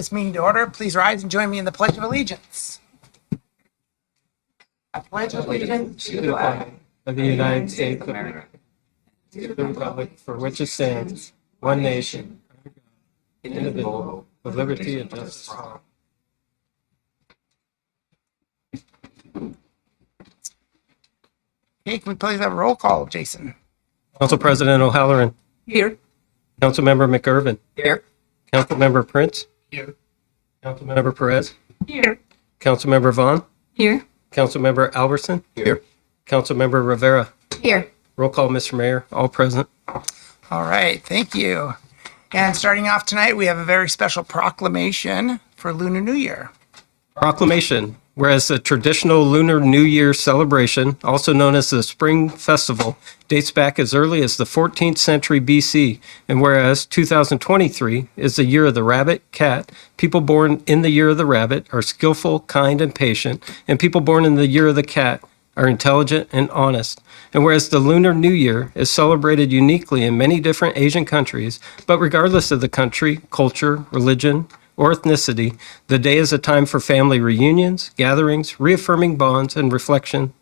This meeting to order. Please rise and join me in the Pledge of Allegiance. I pledge allegiance To the flag of the United States of America, to the republic for which it stands, one nation, indivisible, with liberty and justice for all. Okay, can we please have a roll call, Jason? Council President O'Halloran. Here. Councilmember McIrvin. Here. Councilmember Prince. Here. Councilmember Perez. Here. Councilmember Vaughn. Here. Councilmember Albertson. Here. Councilmember Rivera. Here. Roll call, Mr. Mayor. All present. All right, thank you. And starting off tonight, we have a very special proclamation for Lunar New Year. Proclamation. Whereas the traditional Lunar New Year celebration, also known as the Spring Festival, dates back as early as the 14th century BC, and whereas 2023 is the year of the rabbit, cat, people born in the year of the rabbit are skillful, kind, and patient, and people born in the year of the cat are intelligent and honest. And whereas the Lunar New Year is celebrated uniquely in many different Asian countries, but regardless of the country, culture, religion, or ethnicity, the day is a time for family reunions, gatherings, reaffirming bonds, and reflection.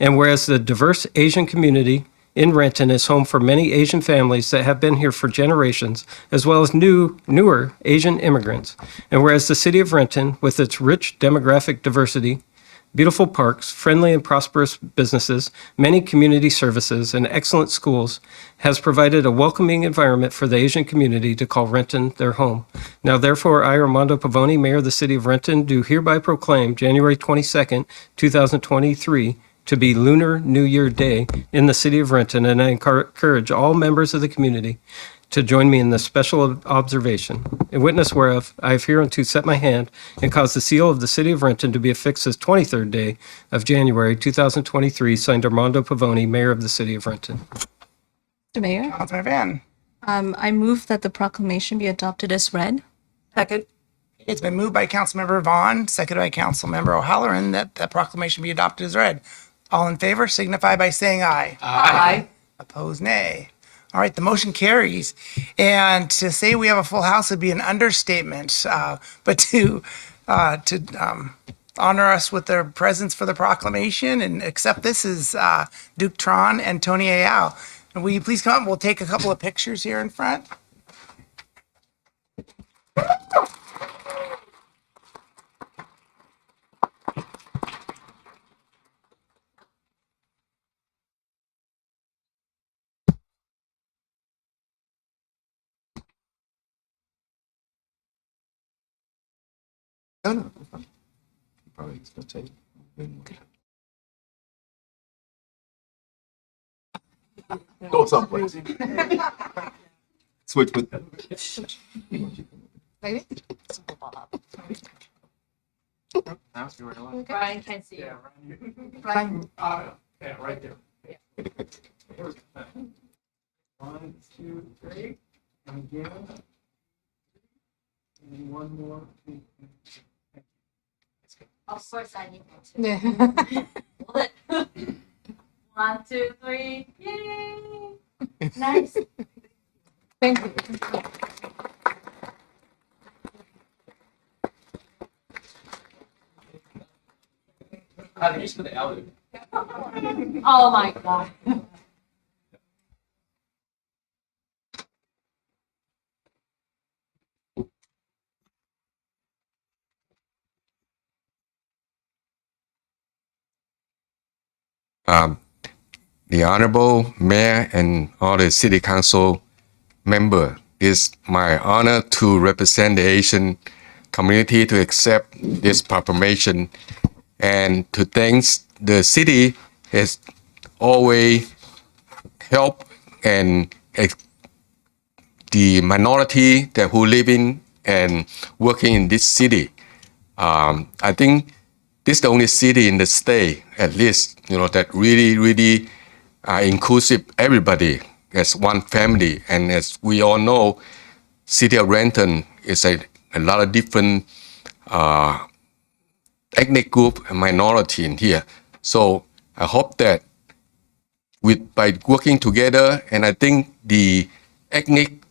And whereas the diverse Asian community in Renton is home for many Asian families that have been here for generations, as well as newer Asian immigrants. And whereas the city of Renton, with its rich demographic diversity, beautiful parks, friendly and prosperous businesses, many community services, and excellent schools, has provided a welcoming environment for the Asian community to call Renton their home. Now, therefore, I, Armando Pavoni, Mayor of the City of Renton, do hereby proclaim January 22nd, 2023, to be Lunar New Year Day in the City of Renton, and I encourage all members of the community to join me in this special observation. In witness whereof, I have hereunto set my hand and caused the seal of the City of Renton to be affixed this 23rd day of January 2023, signed Armando Pavoni, Mayor of the City of Renton. Mr. Mayor, Councilman Van. I move that the proclamation be adopted as read. Second. It's been moved by Councilmember Vaughn, seconded by Councilmember O'Halloran, that that proclamation be adopted as read. All in favor signify by saying aye. Aye. Opposed, nay. All right, the motion carries. And to say we have a full house would be an understatement, but to honor us with their presence for the proclamation and accept this is Duke Tron and Tony Ayal. And will you please come up? We'll take a couple of pictures here in front. Go someplace. Switch with them. Brian can't see you. Yeah, right there. One, two, three. And again. And one more. Of course I need one too. 1, 2, 3. Yay! Nice. Thank you. Oh my God. The Honorable Mayor and all the City Council member, it's my honor to represent the Asian community to accept this proclamation and to thank the city has always helped and the minority that who live in and working in this city. I think this is the only city in the state, at least, that really inclusive everybody as one family. And as we all know, city of Renton is a lot of different ethnic group and minority in here. So I hope that by working together, and I think the ethnic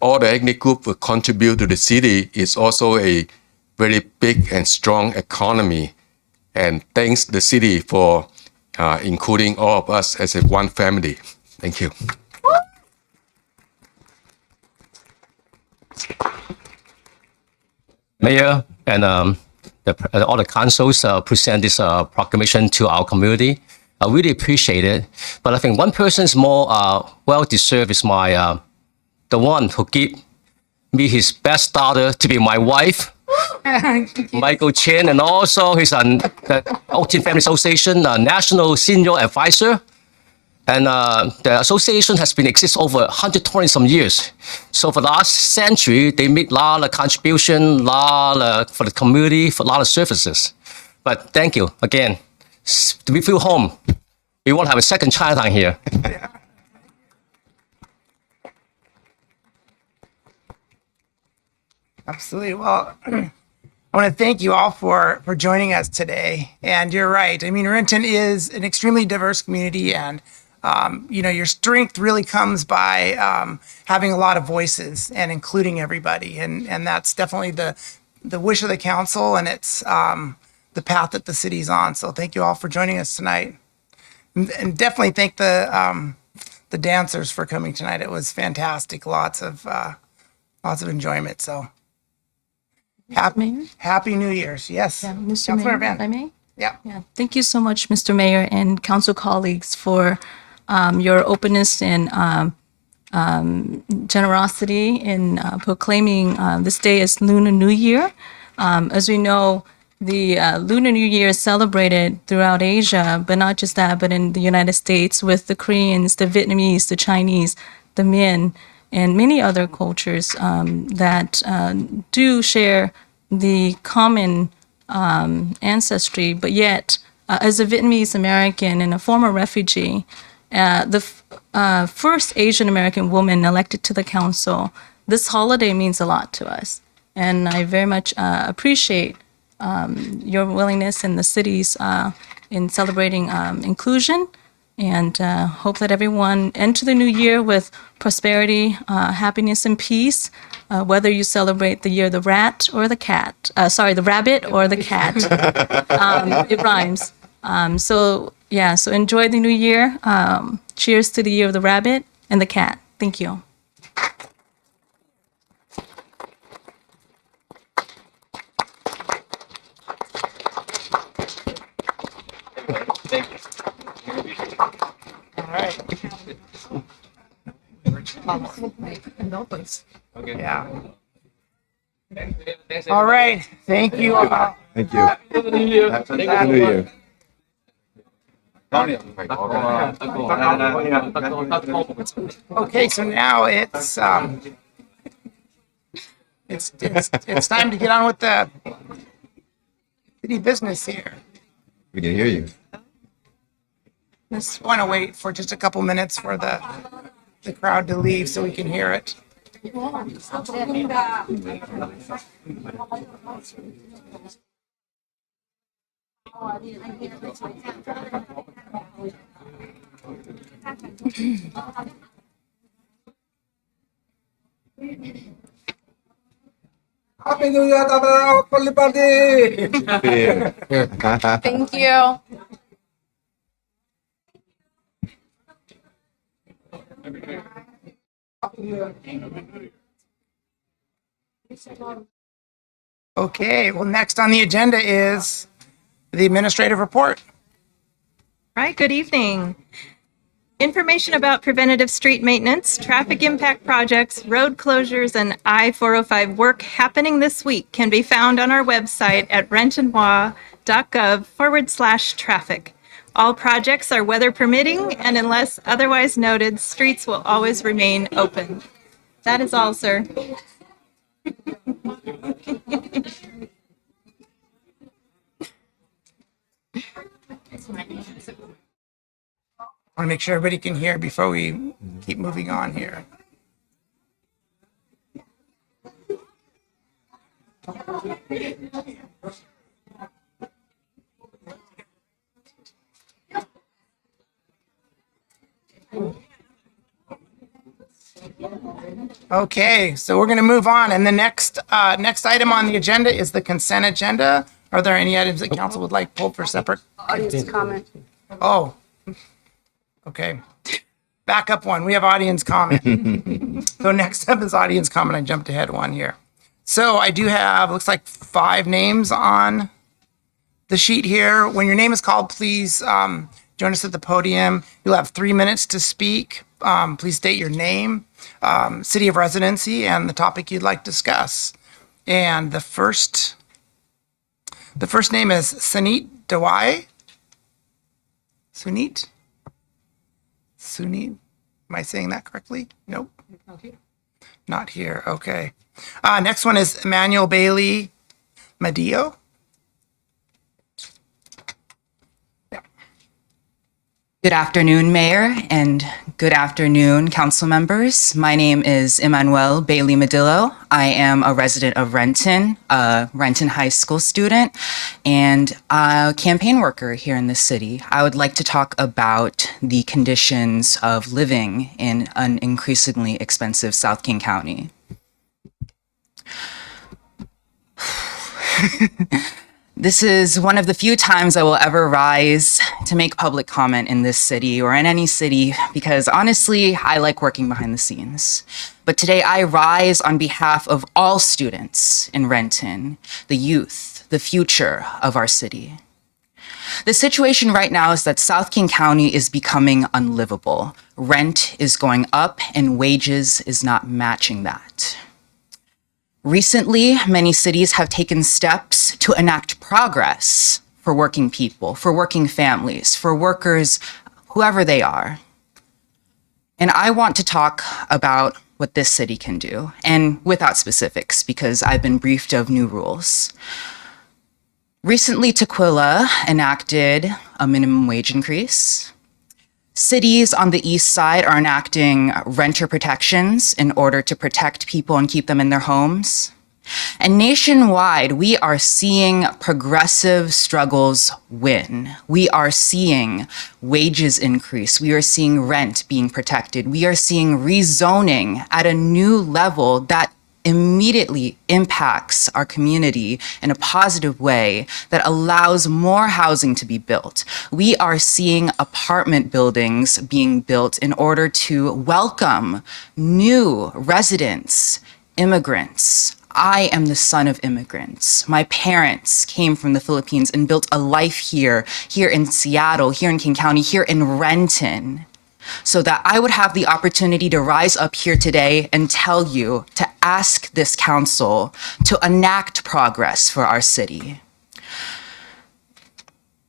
all the ethnic group will contribute to the city. It's also a very big and strong economy. And thanks the city for including all of us as a one family. Thank you. Mayor and all the councils present this proclamation to our community. I really appreciate it. But I think one person is more well-deserved is the one who gave me his best daughter to be my wife, Michael Chen, and also he's the Oakton Family Association National Senior Advisor. And the association has been exist over 120 some years. So for the last century, they make a lot of contribution, for the community, for a lot of services. But thank you again. We feel home. We want to have a second Chinatown here. Absolutely. Well, I want to thank you all for joining us today. And you're right. I mean, Renton is an extremely diverse community, and your strength really comes by having a lot of voices and including everybody. And that's definitely the wish of the council, and it's the path that the city's on. So thank you all for joining us tonight. And definitely thank the dancers for coming tonight. It was fantastic. Lots of enjoyment. So happy New Year's. Yes. Yeah, Mr. Councilmember Mayor, Van. if I may? Yeah. Yeah, thank you so much, Mr. Mayor and council colleagues, for your openness and generosity in proclaiming this day as Lunar New Year. As we know, the Lunar New Year is celebrated throughout Asia, but not just that, but in the United States with the Koreans, the Vietnamese, the Chinese, the Min, and many other cultures that do share the common ancestry, but yet, as a Vietnamese American and a former refugee, the first Asian American woman elected to the council, this holiday means a lot to us. And I very much appreciate your willingness and the city's in celebrating inclusion, and hope that everyone enter the new year with prosperity, happiness, and peace, whether you celebrate the year of the rat or the cat. The rabbit or the cat. It rhymes. So enjoy the new year. Cheers to the year of the rabbit and the cat. Thank you. All right. Yeah. All right. Thank you all. Thank you. Happy New Year. Okay, so now it's time to get on with the city business here. We can hear you. Just want to wait for just a couple minutes for the crowd to leave so we can hear it. Happy New Year, Tata! Party party! Thank you. Okay, well, next on the agenda is the administrative report. Right, good evening. Information about preventative street maintenance, traffic impact projects, road closures, and I-405 work happening this week can be found on our website at rentonwa.gov/traffic. All projects are weather permitting, and unless otherwise noted, streets will always remain open. That is all, sir. I want to make sure everybody can hear before we keep moving on here. Okay, so we're going to move on. And the next item on the agenda is the consent agenda. Are there any items that council would like pulled for separate? Audience comment. Oh, okay. Back up one. We have audience comment. So next up is audience comment. I jumped ahead one here. So I do have, looks like 5 names on the sheet here. When your name is called, please join us at the podium. You'll have 3 minutes to speak. Please state your name, city of residency, and the topic you'd like to discuss. And the first name is Sunit Dawai. Sunit? Am I saying that correctly? Nope. Not here. Okay. Next one is Emmanuel Bailey Madio. Good afternoon, Mayor, and good afternoon, council members. My name is Emmanuel Bailey Madillo. I am a resident of Renton, a Renton High School student, and a campaign worker here in the city. I would like to talk about the conditions of living in an increasingly expensive South King County. This is one of the few times I will ever rise to make public comment in this city or in any city because honestly, I like working behind the scenes. But today I rise on behalf of all students in Renton, the youth, the future of our city. The situation right now is that South King County is becoming unlivable. Rent is going up and wages is not matching that. Recently, many cities have taken steps to enact progress for working people, for working families, for workers, whoever they are. And I want to talk about what this city can do, and without specifics, because I've been briefed of new rules. Recently, Tukwila enacted a minimum wage increase. Cities on the east side are enacting renter protections in order to protect people and keep them in their homes. And nationwide, we are seeing progressive struggles win. We are seeing wages increase. We are seeing rent being protected. We are seeing rezoning at a new level that immediately impacts our community in a positive way that allows more housing to be built. We are seeing apartment buildings being built in order to welcome new residents, immigrants. I am the son of immigrants. My parents came from the Philippines and built a life here in Seattle, here in King County, here in Renton, so that I would have the opportunity to rise up here today and tell you to ask this council to enact progress for our city.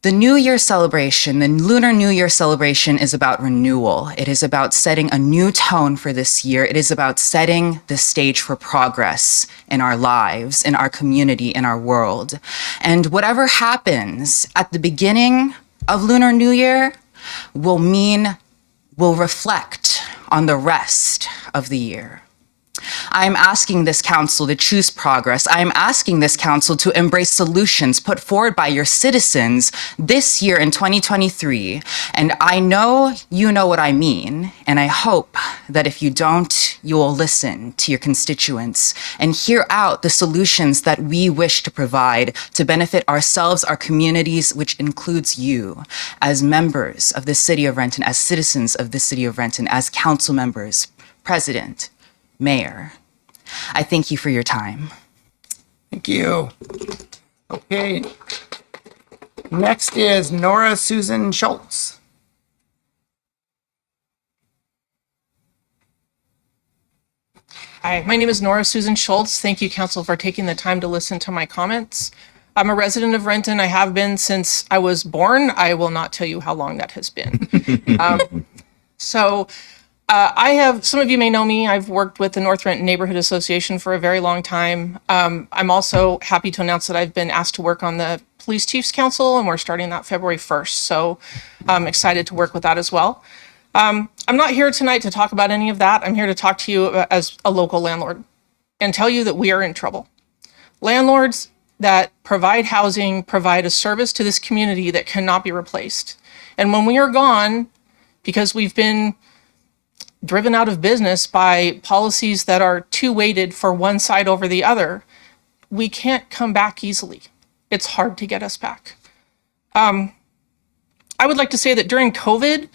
The New Year celebration, the Lunar New Year celebration is about renewal. It is about setting a new tone for this year. It is about setting the stage for progress in our lives, in our community, in our world. And whatever happens at the beginning of Lunar New Year will reflect on the rest of the year. I'm asking this council to choose progress. I'm asking this council to embrace solutions put forward by your citizens this year in 2023. And I know you know what I mean. And I hope that if you don't, you will listen to your constituents and hear out the solutions that we wish to provide to benefit ourselves, our communities, which includes you as members of the city of Renton, as citizens of the city of Renton, as council members, president, Mayor. I thank you for your time. Thank you. Okay. Next is Nora Susan Schultz. Hi, my name is Nora Susan Schultz. Thank you, Council, for taking the time to listen to my comments. I'm a resident of Renton. I have been since I was born. I will not tell you how long that has been. I have, some of you may know me, I've worked with the North Renton Neighborhood Association for a very long time. I'm also happy to announce that I've been asked to work on the Police Chiefs Council, and we're starting that February 1st. So I'm excited to work with that as well. I'm not here tonight to talk about any of that. I'm here to talk to you as a local landlord and tell you that we are in trouble. Landlords that provide housing, provide a service to this community that cannot be replaced. And when we are gone, because we've been driven out of business by policies that are too weighted for one side over the other, we can't come back easily. It's hard to get us back. I would like to say that during COVID,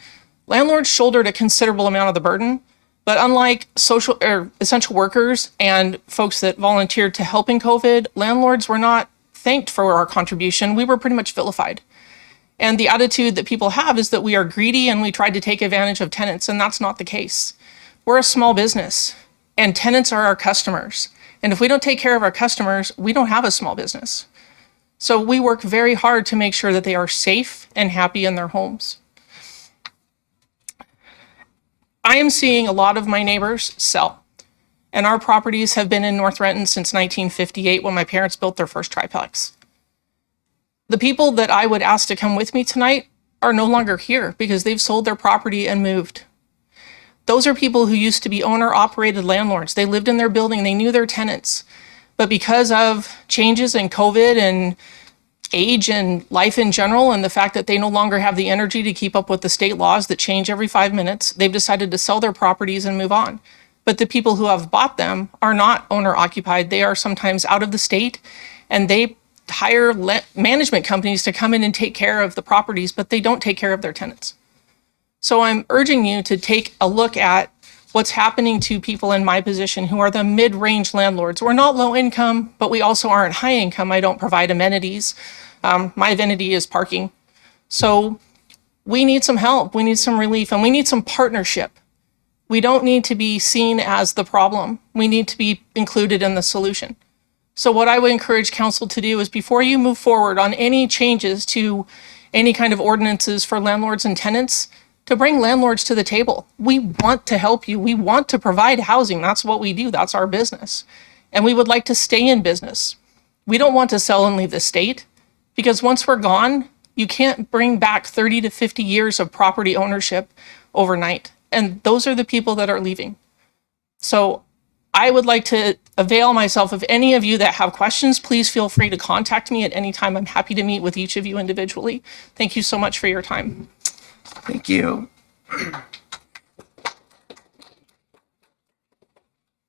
landlords shouldered a considerable amount of the burden, but unlike social or essential workers and folks that volunteered to help in COVID, landlords were not thanked for our contribution. We were pretty much vilified. And the attitude that people have is that we are greedy and we tried to take advantage of tenants, and that's not the case. We're a small business, and tenants are our customers. And if we don't take care of our customers, we don't have a small business. So we work very hard to make sure that they are safe and happy in their homes. I am seeing a lot of my neighbors sell, and our properties have been in North Renton since 1958 when my parents built their first triplex. The people that I would ask to come with me tonight are no longer here because they've sold their property and moved. Those are people who used to be owner-operated landlords. They lived in their building, they knew their tenants. But because of changes in COVID and age and life in general, and the fact that they no longer have the energy to keep up with the state laws that change every 5 minutes, they've decided to sell their properties and move on. But the people who have bought them are not owner-occupied. They are sometimes out of the state, and they hire management companies to come in and take care of the properties, but they don't take care of their tenants. So I'm urging you to take a look at what's happening to people in my position who are the mid-range landlords. We're not low income, but we also aren't high income. I don't provide amenities. My amenity is parking. So we need some help. We need some relief, and we need some partnership. We don't need to be seen as the problem. We need to be included in the solution. So what I would encourage council to do is before you move forward on any changes to any kind of ordinances for landlords and tenants, to bring landlords to the table. We want to help you. We want to provide housing. That's what we do. That's our business. And we would like to stay in business. We don't want to sell and leave the state because once we're gone, you can't bring back 30 to 50 years of property ownership overnight. And those are the people that are leaving. So I would like to avail myself of any of you that have questions. Please feel free to contact me at any time. I'm happy to meet with each of you individually. Thank you so much for your time. Thank you.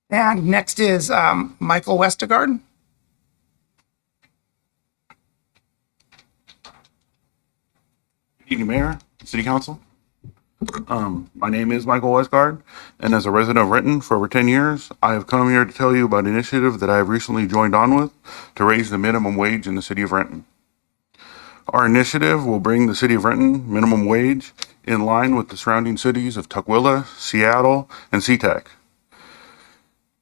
And next is Michael Westergaard. Good evening, Mayor, City Council. My name is Michael Westgard, and as a resident of Renton for over 10 years, I have come here to tell you about an initiative that I have recently joined on with to raise the minimum wage in the city of Renton. Our initiative will bring the city of Renton minimum wage in line with the surrounding cities of Tukwila, Seattle, and SeaTac.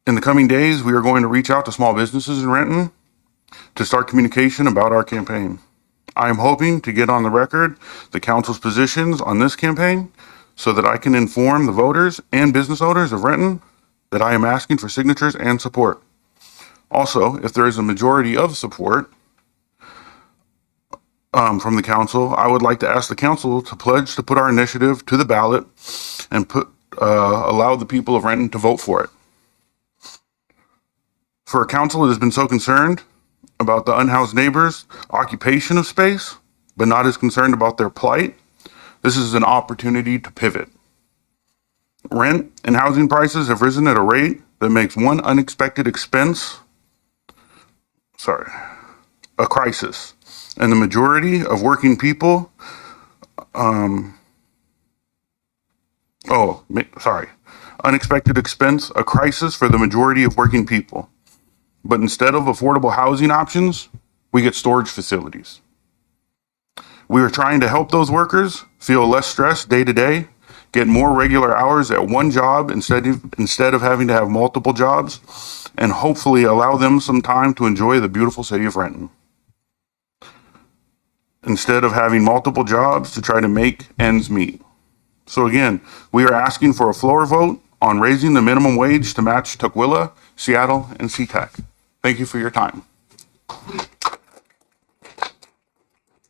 In the coming days, we are going to reach out to small businesses in Renton to start communication about our campaign. I am hoping to get on the record the council's positions on this campaign so that I can inform the voters and business owners of Renton that I am asking for signatures and support. Also, if there is a majority of support from the council, I would like to ask the council to pledge to put our initiative to the ballot and allow the people of Renton to vote for it. For a council that has been so concerned about the unhoused neighbors' occupation of space, but not as concerned about their plight, this is an opportunity to pivot. Rent and housing prices have risen at a rate that makes one unexpected expense, a crisis. And the majority of working people, unexpected expense, a crisis for the majority of working people. But instead of affordable housing options, we get storage facilities. We are trying to help those workers feel less stressed day to day, get more regular hours at one job instead of having to have multiple jobs, and hopefully allow them some time to enjoy the beautiful city of Renton. Instead of having multiple jobs to try to make ends meet. So again, we are asking for a floor vote on raising the minimum wage to match Tukwila, Seattle, and SeaTac. Thank you for your time.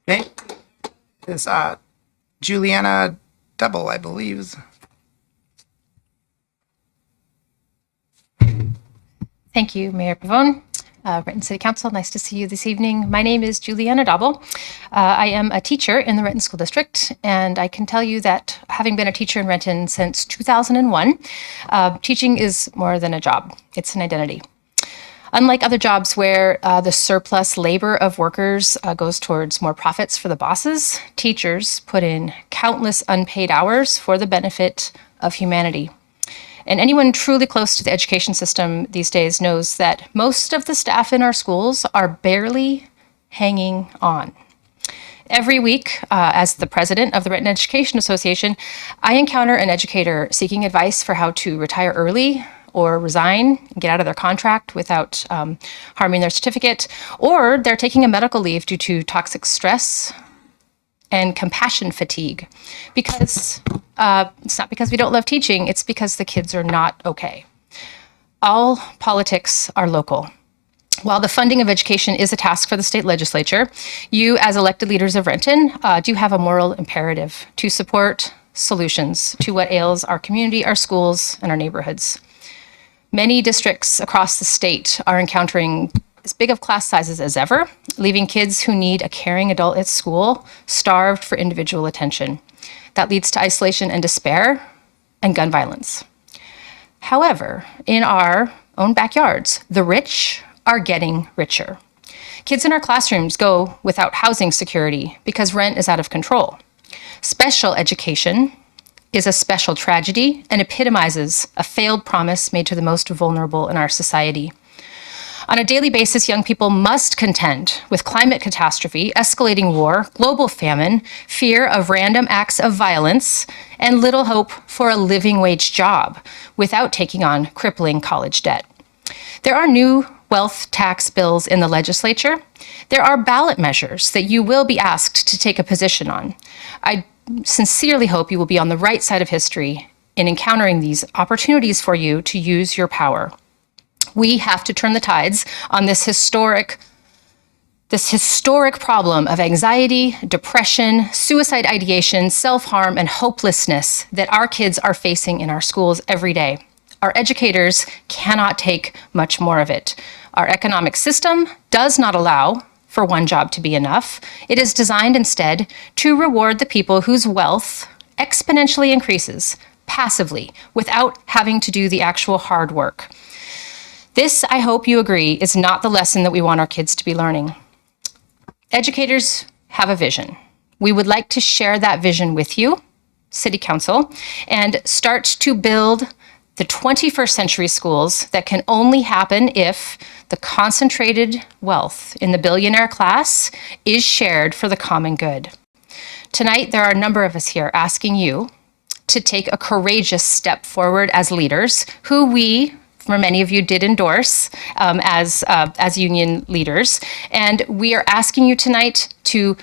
Okay. This Juliana Double, I believe. Thank you, Mayor Pavone. Renton City Council. Nice to see you this evening. My name is Juliana Dobble. I am a teacher in the Renton School District, and I can tell you that having been a teacher in Renton since 2001, teaching is more than a job. It's an identity. Unlike other jobs where the surplus labor of workers goes towards more profits for the bosses, teachers put in countless unpaid hours for the benefit of humanity. And anyone truly close to the education system these days knows that most of the staff in our schools are barely hanging on. Every week, as the president of the Renton Education Association, I encounter an educator seeking advice for how to retire early or resign and get out of their contract without harming their certificate, or they're taking a medical leave due to toxic stress and compassion fatigue. Because it's not because we don't love teaching, it's because the kids are not okay. All politics are local. While the funding of education is a task for the state legislature, you as elected leaders of Renton do have a moral imperative to support solutions to what ails our community, our schools, and our neighborhoods. Many districts across the state are encountering as big of class sizes as ever, leaving kids who need a caring adult at school starved for individual attention. That leads to isolation and despair and gun violence. However, in our own backyards, the rich are getting richer. Kids in our classrooms go without housing security because rent is out of control. Special education is a special tragedy and epitomizes a failed promise made to the most vulnerable in our society. On a daily basis, young people must contend with climate catastrophe, escalating war, global famine, fear of random acts of violence, and little hope for a living wage job without taking on crippling college debt. There are new wealth tax bills in the legislature. There are ballot measures that you will be asked to take a position on. I sincerely hope you will be on the right side of history in encountering these opportunities for you to use your power. We have to turn the tides on this historic problem of anxiety, depression, suicide ideation, self-harm, and hopelessness that our kids are facing in our schools every day. Our educators cannot take much more of it. Our economic system does not allow for one job to be enough. It is designed instead to reward the people whose wealth exponentially increases passively without having to do the actual hard work. This, I hope you agree, is not the lesson that we want our kids to be learning. Educators have a vision. We would like to share that vision with you, City Council, and start to build the 21st century schools that can only happen if the concentrated wealth in the billionaire class is shared for the common good. Tonight, there are a number of us here asking you to take a courageous step forward as leaders who we, for many of you, did endorse as union leaders. And we are asking you tonight to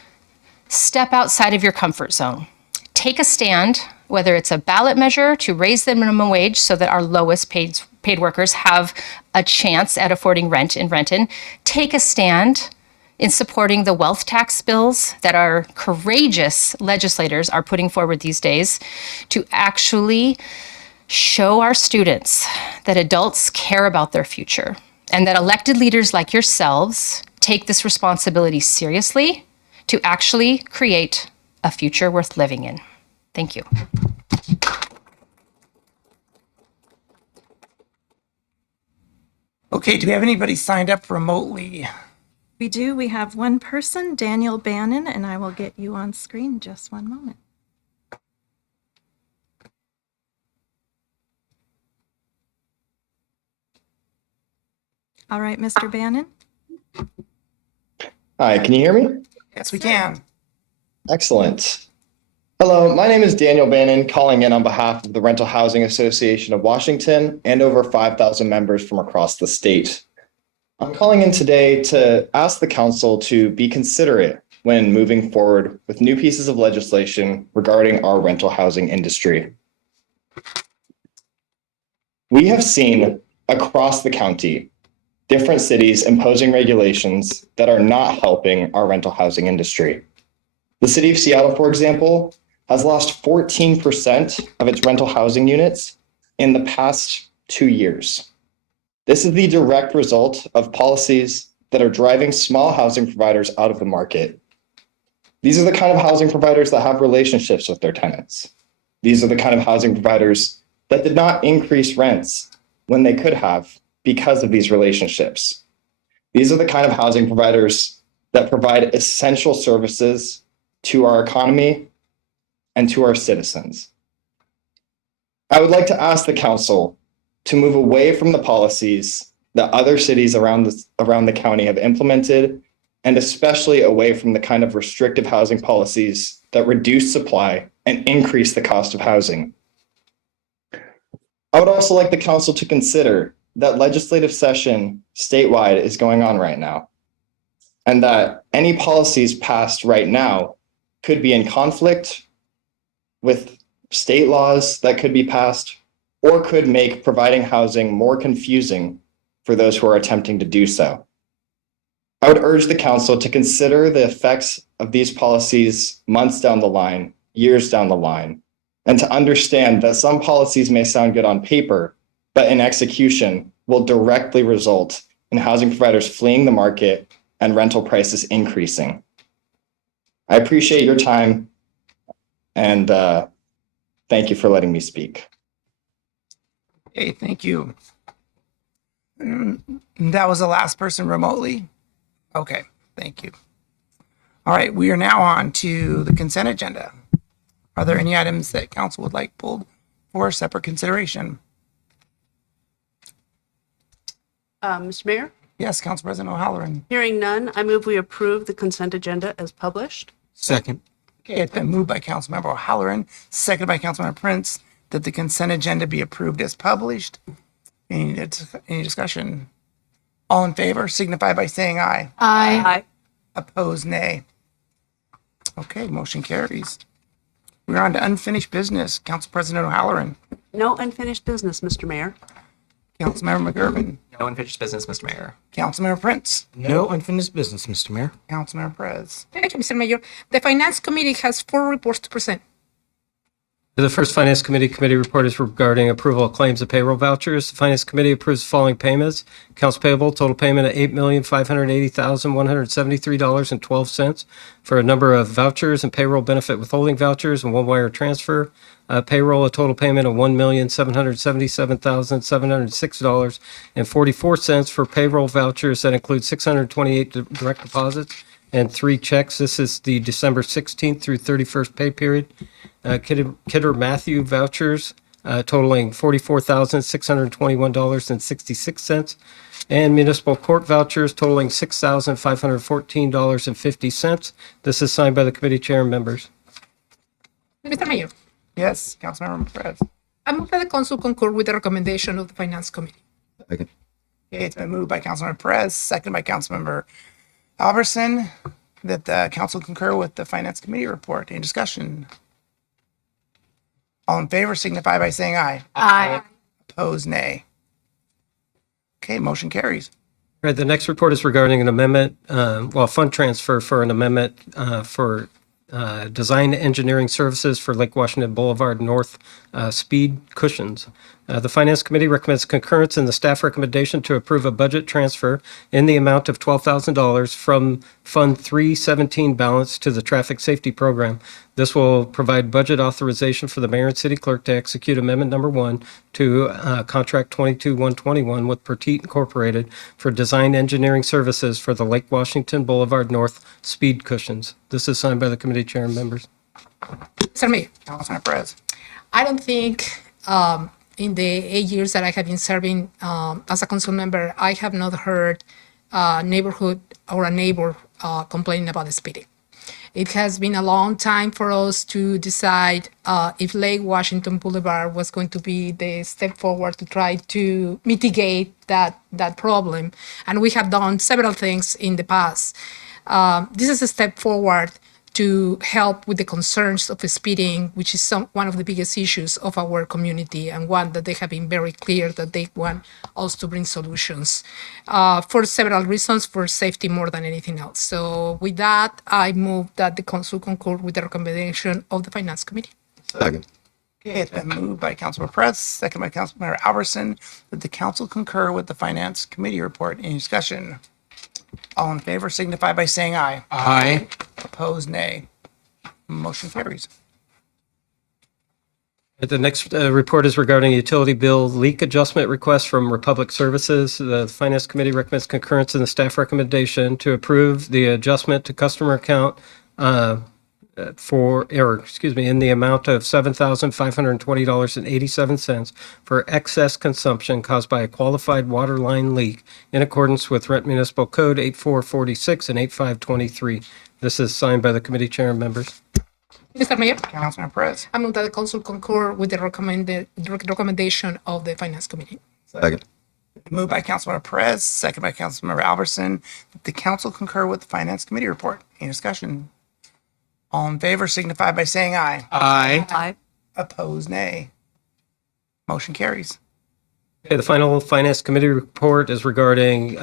step outside of your comfort zone. Take a stand, whether it's a ballot measure to raise the minimum wage so that our lowest paid workers have a chance at affording rent in Renton. Take a stand in supporting the wealth tax bills that our courageous legislators are putting forward these days to actually show our students that adults care about their future and that elected leaders like yourselves take this responsibility seriously to actually create a future worth living in. Thank you. Okay, do we have anybody signed up remotely? We do. We have one person, Daniel Bannon, and I will get you on screen in just one moment. All right, Mr. Bannon. Hi, can you hear me? Yes, we can. Excellent. Hello, my name is Daniel Bannon, calling in on behalf of the Rental Housing Association of Washington and over 5,000 members from across the state. I'm calling in today to ask the council to be considerate when moving forward with new pieces of legislation regarding our rental housing industry. We have seen across the county different cities imposing regulations that are not helping our rental housing industry. The city of Seattle, for example, has lost 14% of its rental housing units in the past 2 years. This is the direct result of policies that are driving small housing providers out of the market. These are the kind of housing providers that have relationships with their tenants. These are the kind of housing providers that did not increase rents when they could have because of these relationships. These are the kind of housing providers that provide essential services to our economy and to our citizens. I would like to ask the council to move away from the policies that other cities around the county have implemented, and especially away from the kind of restrictive housing policies that reduce supply and increase the cost of housing. I would also like the council to consider that legislative session statewide is going on right now, and that any policies passed right now could be in conflict with state laws that could be passed, or could make providing housing more confusing for those who are attempting to do so. I would urge the council to consider the effects of these policies months down the line, years down the line, and to understand that some policies may sound good on paper, but in execution will directly result in housing providers fleeing the market and rental prices increasing. I appreciate your time, and thank you for letting me speak. Hey, thank you. That was the last person remotely? Okay, thank you. All right, we are now on to the consent agenda. Are there any items that council would like pulled for separate consideration? Mr. Mayor, Yes, Council President O'Halloran. hearing none, I move we approve the consent agenda as published. Second. Okay, it's been moved by Councilmember O'Halloran, seconded by Councilmember Prince, that the consent agenda be approved as published. Any discussion? All in favor signify by saying aye. Aye. Opposed, nay. Okay, motion carries. We're on to unfinished business. Council President O'Halloran, No unfinished business, Mr. Mayor. Councilmember McGurven, No unfinished business, Mr. Mayor. Councilmember Prince, No unfinished business, Mr. Mayor. Councilmember Perez. Thank you, Mr. Mayor. The Finance Committee has 4 reports to present. The first Finance Committee report is regarding approval of claims and payroll vouchers. The Finance Committee approves the following payments. Accounts payable, total payment of $8,580,173.12 for a number of vouchers and payroll benefit withholding vouchers and one-wire transfer. Payroll, a total payment of $1,777,706.44 for payroll vouchers that include 628 direct deposits and 3 checks. This is the December 16th through 31st pay period. Kidder Matthew vouchers totaling $44,621.66, and municipal court vouchers totaling $6,514.50. This is signed by the committee chair and members. Mr. Mayor, Yes, Councilmember Perez. I move that the council concur with the recommendation of the Finance Committee. Okay, it's been moved by Councilmember Perez, seconded by Councilmember Alverson, that the council concur with the Finance Committee report. Any discussion? All in favor signify by saying aye. Aye. Opposed, nay. Okay, motion carries. Right, the next report is regarding an amendment, fund transfer for an amendment for design engineering services for Lake Washington Boulevard North speed cushions. The Finance Committee recommends concurrence in the staff recommendation to approve a budget transfer in the amount of $12,000 from Fund 317 balance to the Traffic Safety Program. This will provide budget authorization for the mayor and city clerk to execute Amendment Number 1 to Contract 22-121 with Pertite Incorporated for design engineering services for the Lake Washington Boulevard North speed cushions. This is signed by the committee chair and members. Mr. Mayor, Councilmember Perez. I don't think in the 8 years that I have been serving as a council member, I have not heard a neighborhood or a neighbor complaining about the speeding. It has been a long time for us to decide if Lake Washington Boulevard was going to be the step forward to try to mitigate that problem. And we have done several things in the past. This is a step forward to help with the concerns of the speeding, which is one of the biggest issues of our community, and one that they have been very clear that they want us to bring solutions for several reasons, for safety more than anything else. So with that, I move that the council concur with the recommendation of the Finance Committee. Second. Okay, it's been moved by Councilmember Perez, second by Councilmember Albertson, that the council concur with the Finance Committee report. Any discussion? All in favor signify by saying aye. Aye. Opposed, nay. Motion carries. The next report is regarding utility bill leak adjustment request from Republic Services. The Finance Committee recommends concurrence in the staff recommendation to approve the adjustment to customer account in the amount of $7,520.87 for excess consumption caused by a qualified water line leak in accordance with Renton Municipal Code 8446 and 8523. This is signed by the committee chair and members. Mr. Mayor, Councilmember Perez. I move that the council concur with the recommendation of the Finance Committee. Second. Moved by Councilmember Perez, second by Councilmember Albertson, that the council concur with the Finance Committee report. Any discussion? All in favor signify by saying aye. Aye. Aye. Opposed, nay. Motion carries. Okay, the final Finance Committee report is regarding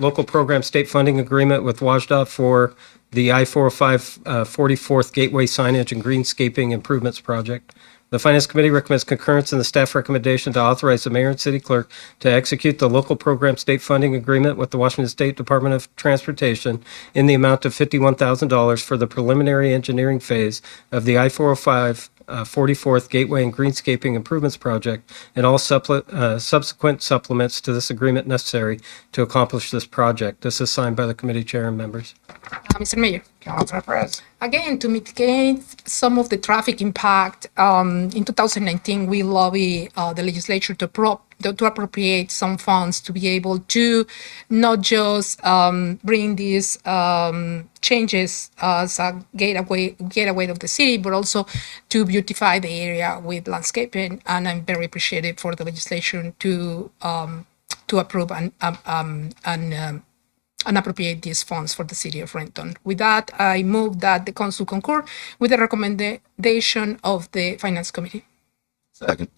local program state funding agreement with WashDOT for the I-405 44th Gateway Signage and Greenscaping Improvements Project. The Finance Committee recommends concurrence in the staff recommendation to authorize the mayor and city clerk to execute the local program state funding agreement with the Washington State Department of Transportation in the amount of $51,000 for the preliminary engineering phase of the I-405 44th Gateway and Greenscaping Improvements Project and all subsequent supplements to this agreement necessary to accomplish this project. This is signed by the committee chair and members. Mr. Mayor. Councilmember Perez. Again, to mitigate some of the traffic impact, in 2019, we lobby the legislature to appropriate some funds to be able to not just bring these changes as a gateway of the city, but also to beautify the area with landscaping. And I'm very appreciative for the legislation to approve and appropriate these funds for the city of Renton. With that, I move that the council concur with the recommendation of the Finance Committee. Second.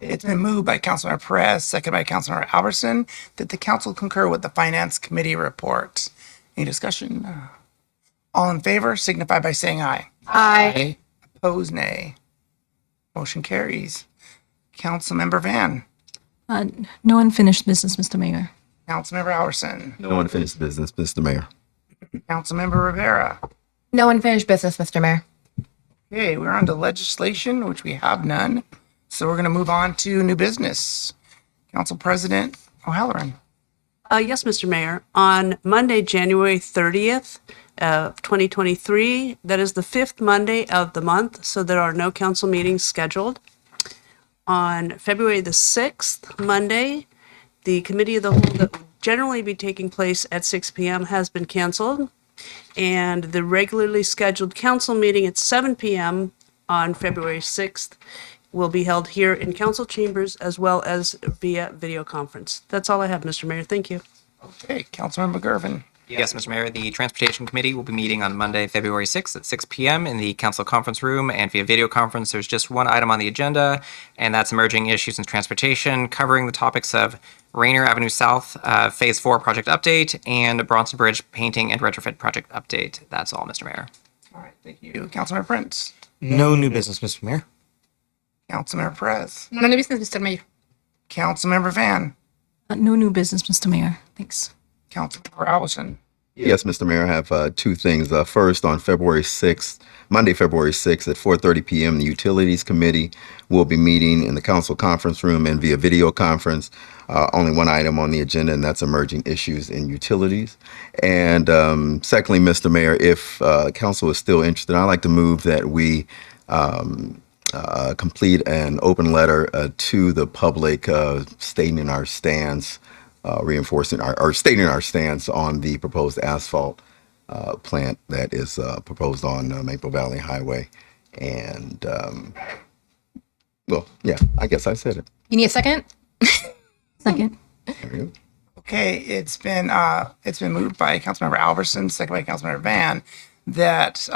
It's been moved by Councilmember Perez, second by Councilmember Albertson, that the council concur with the Finance Committee report. Any discussion? All in favor signify by saying aye. Aye. Opposed, nay. Motion carries. Councilmember Van. No unfinished business, Mr. Mayor. Councilmember Albertson. No unfinished business, Mr. Mayor. Councilmember Rivera. No unfinished business, Mr. Mayor. Okay, we're on to legislation, which we have none. So we're going to move on to new business. Council President O'Halloran. Yes, Mr. Mayor. On Monday, January 30th of 2023, that is the fifth Monday of the month, so there are no council meetings scheduled. On February the 6th, Monday, the committee of the whole that would generally be taking place at 6 p.m. has been canceled. And the regularly scheduled council meeting at 7 p.m. on February 6th will be held here in council chambers as well as via video conference. That's all I have, Mr. Mayor. Thank you. Okay, Councilmember McGurven. Yes, Mr. Mayor, the Transportation Committee will be meeting on Monday, February 6th at 6 p.m. in the council conference room and via video conference. There's just one item on the agenda, and that's emerging issues in transportation, covering the topics of Rainier Avenue South Phase 4 project update and Bronson Bridge painting and retrofit project update. That's all, Mr. Mayor. All right, thank you. Councilmember Prince. No new business, Mr. Mayor. Councilmember Perez. No new business, Mr. Mayor. Councilmember Van. No new business, Mr. Mayor. Thanks. Councilmember Albertson. Yes, Mr. Mayor, I have two things. First, on February 6th, Monday, February 6th at 4:30 p.m., the Utilities Committee will be meeting in the council conference room and via video conference. Only one item on the agenda, and that's emerging issues in utilities. And secondly, Mr. Mayor, if council is still interested, I'd like to move that we complete an open letter to the public stating our stance, reinforcing or stating our stance on the proposed asphalt plant that is proposed on Maple Valley Highway. And well, yeah, I guess I said it. You need a second? Second. There we go. Okay, it's been moved by Councilmember Albertson, second by Councilmember Van, that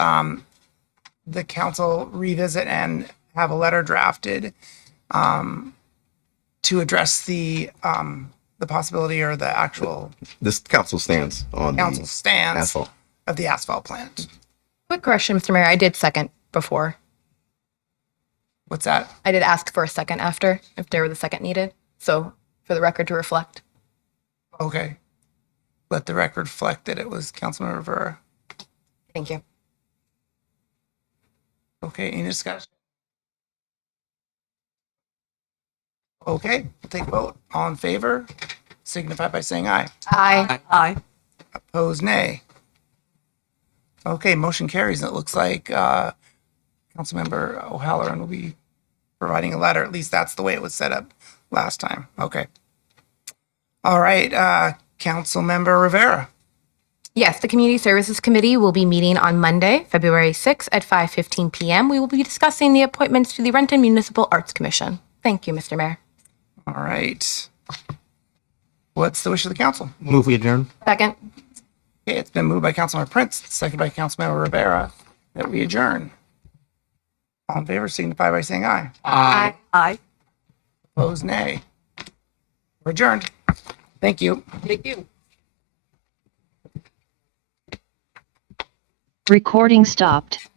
the council revisit and have a letter drafted to address the possibility or the actual This council stance on council the stance asphalt. of the asphalt plant. Quick correction, Mr. Mayor. I did second before. What's that? I did ask for a second after, if there was a second needed. So for the record to reflect. Okay. Let the record reflect that it was Councilmember Rivera. Thank you. Okay, any discussion? Okay, we'll take a vote. All in favor, signify by saying aye. Aye. Aye. Opposed, nay. Okay, motion carries. And it looks like Councilmember O'Halloran will be providing a letter. At least that's the way it was set up last time. Okay. All right, Councilmember Rivera. Yes, the Community Services Committee will be meeting on Monday, February 6th at 5:15 p.m. We will be discussing the appointments to the Renton Municipal Arts Commission. Thank you, Mr. Mayor. All right. What's the wish of the council? Move we adjourn. Second. Okay, it's been moved by Councilmember Prince, seconded by Councilmember Rivera, that we adjourn. All in favor, signify by saying aye. Aye. Aye. Opposed, nay. We're adjourned. Thank you. Thank you. Recording stopped.